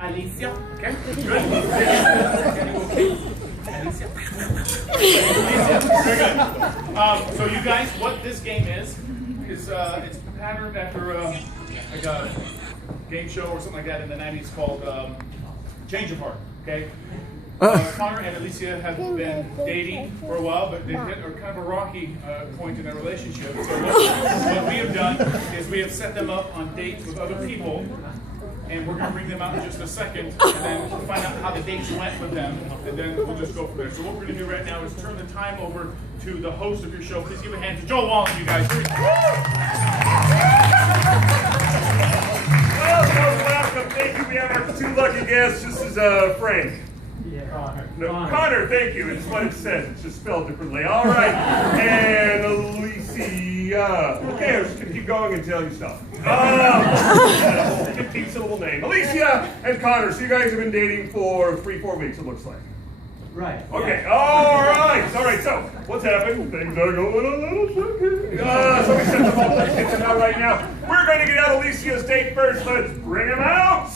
Alicia. Okay, good. Alicia. Very good. So you guys, what this game is it's patterned after like a game show or something like that in the 90s called Change of Heart. Okay. Connor and Alicia have been dating for a while, but they've hit a kind of a rocky point in their relationship. So what we have done is we have set them up on dates with other people, and we're going to bring them out in just a second, and then we'll find out how the dates went with them, and then we'll just go from there. So what we're going to do right now is turn the time over to the host of your show. Please give a hand to Joel Wallen, you guys. Welcome. Thank you. We have our two lucky guests. This is Frank. Connor. No, Connor, thank you. It's what it says. It's just spelled differently. All right. And Alicia. Okay, I'm just going to keep going and tell you stuff. 15-syllable name. Alicia and Connor. So you guys have been dating for 3-4 weeks, it looks like. Right. Okay. Yeah. All right. So what's happened? Things are going a little tricky. So we set them up. Let's get them out right now. We're going to get out Alicia's date first. Let's bring him out.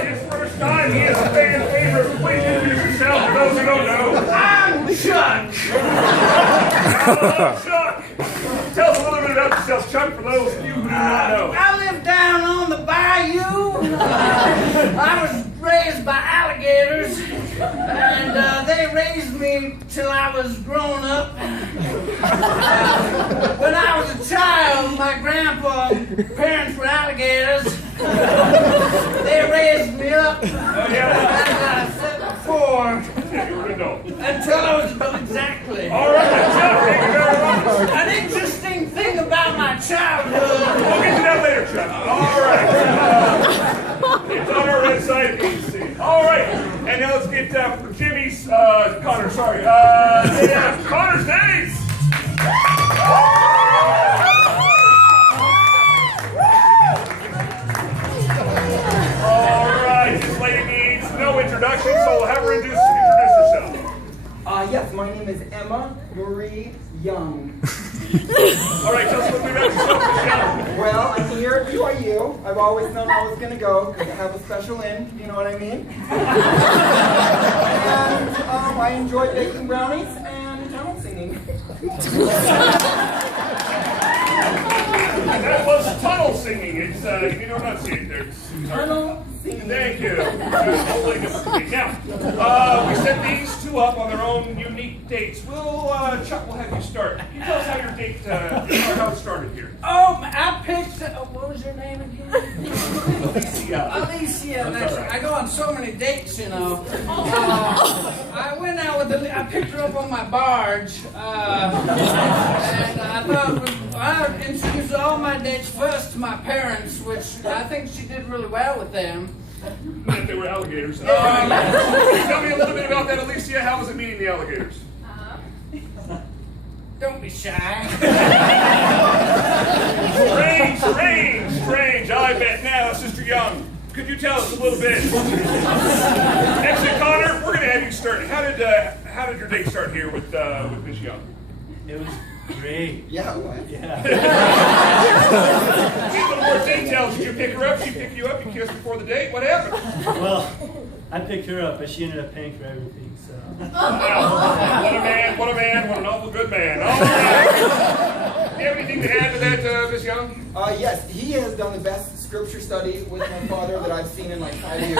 His first time. He is a fan favorite. Please introduce yourself for those who don't know. I'm Chuck. Chuck. Tell us a little bit about yourself, Chuck, for those of you who do not know. I live down on the bayou. I was raised by alligators, and they raised me till I was grown up. When I was a child, my parents were alligators. They raised me up, as I said before, You were an adult. until I was adult, exactly. All right, Chuck, thank you very much. An interesting thing about my childhood. We'll get to that later, Chuck. All right. It's on our website, you can see. All right. And now let's get Jimmy's, Connor, sorry. Connor's days. All right. This lady needs no introduction, so we'll have her introduce herself. Yes, my name is Emma Marie Young. All right, tell us what we about yourself, Michelle. Well, I'm here at BYU. I've always known I was going to go because I have a special in, you know what I mean? And I enjoy baking brownies and tunnel singing. That was tunnel singing. It's, you don't enunciate there. Tunnel singing. Thank you. Totally different. Now, we set these two up on their own unique dates. Chuck, we'll have you start. Can you tell us how your date, how it started here? Oh, I picked. What was your name again? Alicia. Alicia. I go on so many dates, you know. I went out with I picked her up on my barge, and I thought I'd introduce all my dates first to my parents, which I think she did really well with them. If they were alligators. Tell me a little bit about that, Alicia. How was it meeting the alligators? Don't be shy. Strange. I bet. Now, Sister Young, could you tell us a little bit? Actually, Connor, we're going to have you start. How did your date start here with Miss Young? It was great. Yeah, what? Yeah. Need a little more details. Did you pick her up? She picked you up? You kissed before the date? What happened? Well, I picked her up, but she ended up paying for everything, so. Wow. What a man. What an awful good man. All right. Do you have anything to add to that, Miss Young? Yes, he has done the best scripture study with my father that I've seen in like 5 years.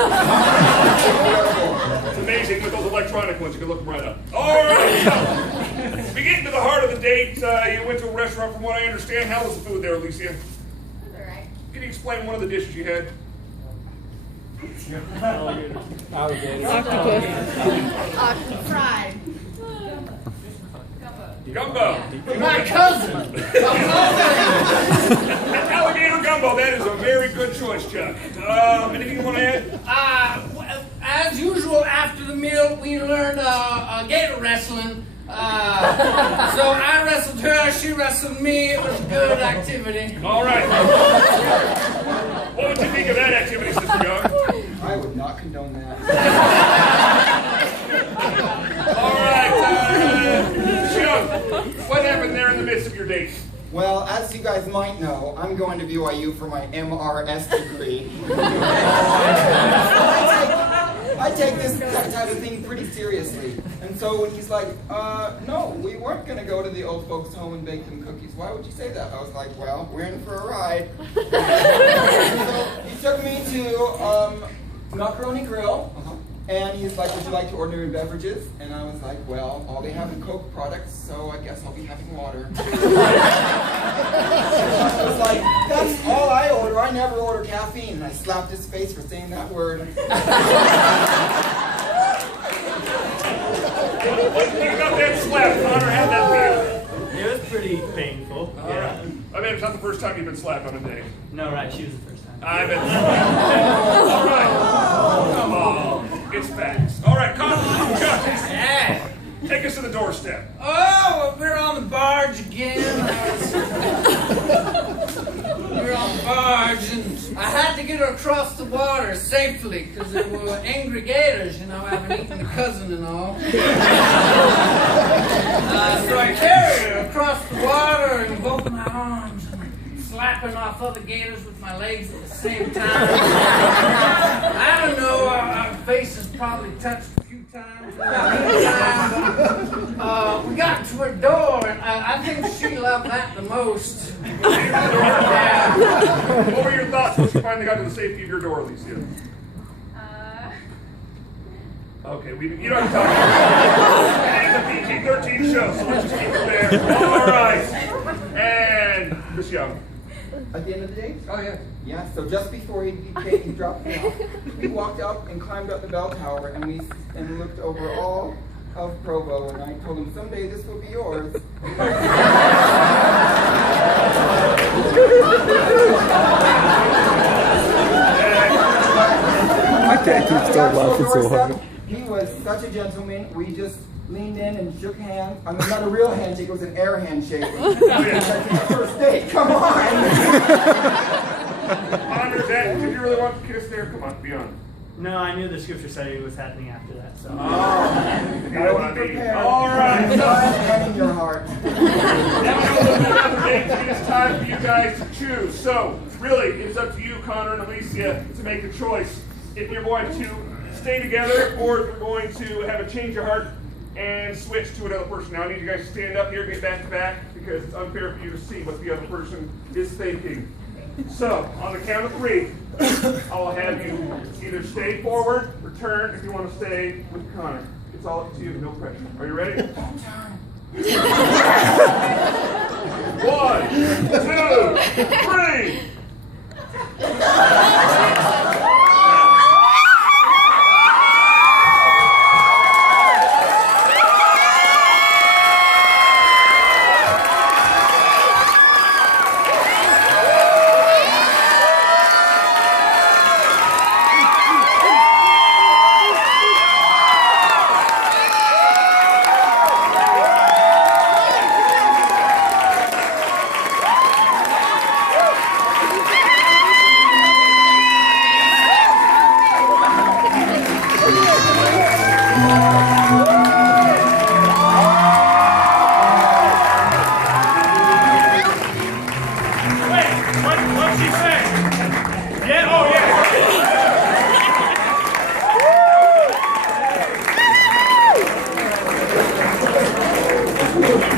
It's amazing with those electronic ones. You can look them right up. All right. So, we get into the heart of the date. You went to a restaurant, from what I understand. How was the food there, Alicia? It was all right. Can you explain one of the dishes you had? Fried. Gumbo. My cousin. Alligator gumbo. That is a very good choice, Chuck. Anything you want to add? As usual, after the meal, we learned gator wrestling. So I wrestled her, she wrestled me. It was a good activity. All right. What would you think of that activity, Sister Young? guys might know, I'm going to BYU for my MRS degree. I take this type of thing pretty seriously. And so when he's like, no, we weren't going to go to the old folks' home and bake them cookies. Why would you say that? I was like, well, we're in for a ride. So he took me to Macaroni Grill. And he's like, would you like to order your beverages? And I was like, well, all they have is Coke products, so I guess I'll be having water. I was like, that's all I order. I never order caffeine. And I slapped his face for saying that word. What do you think about that slap, Connor? How'd that feel? It was pretty painful. Yeah. I mean, it's not the first time you've been slapped on a date. No, right, she was the first time. I've been slapped. All right. Come on. It's facts. All right, Connor, Chuck, Yeah. take us to the doorstep. Oh, we're on the barge again. We're on the barge, and I had to get her across the water safely because there were angry gators, you know, having eaten the cousin and all. So I carried her across the water in both my arms, and slapping off other gators with my legs at the same time. I don't know, our faces probably touched a few times. We got to her door, and I think she loved that the most. Yeah. What were your thoughts once you finally got to the safety of your door, Alicia? Okay, you don't have to talk about it. It is a PG-13 show, so let's just keep it there. All right. And Miss Young. At the end of the day? Oh, yeah. Yeah, so just before he dropped me off, we walked up and climbed up the bell tower and we looked over all of Provo, and I told him, someday this will be yours. I can't keep stop laughing so hard. He was such a gentleman. We just leaned in and shook hands. I mean, not a real handshake, it was an air handshake. First date, come on! Connor, did you really want to kiss there? Come on, be honest. No, I knew the scripture study was happening after that, so. You know what I mean. All right. And in your heart. Now we know a little bit about the date. It's time for you guys to choose. So, really, it's up to you, Connor and Alicia, to make a choice. If you're going to stay together, or if you're going to have a change of heart and switch to another person. Now, I need you guys to stand up here, get back to back, because it's unfair for you to see what the other person is thinking. So, on the count of 3, I'll have you either stay forward or turn if you want to stay with Connor. It's all up to you, no pressure. Are you ready? 1, 2, 3.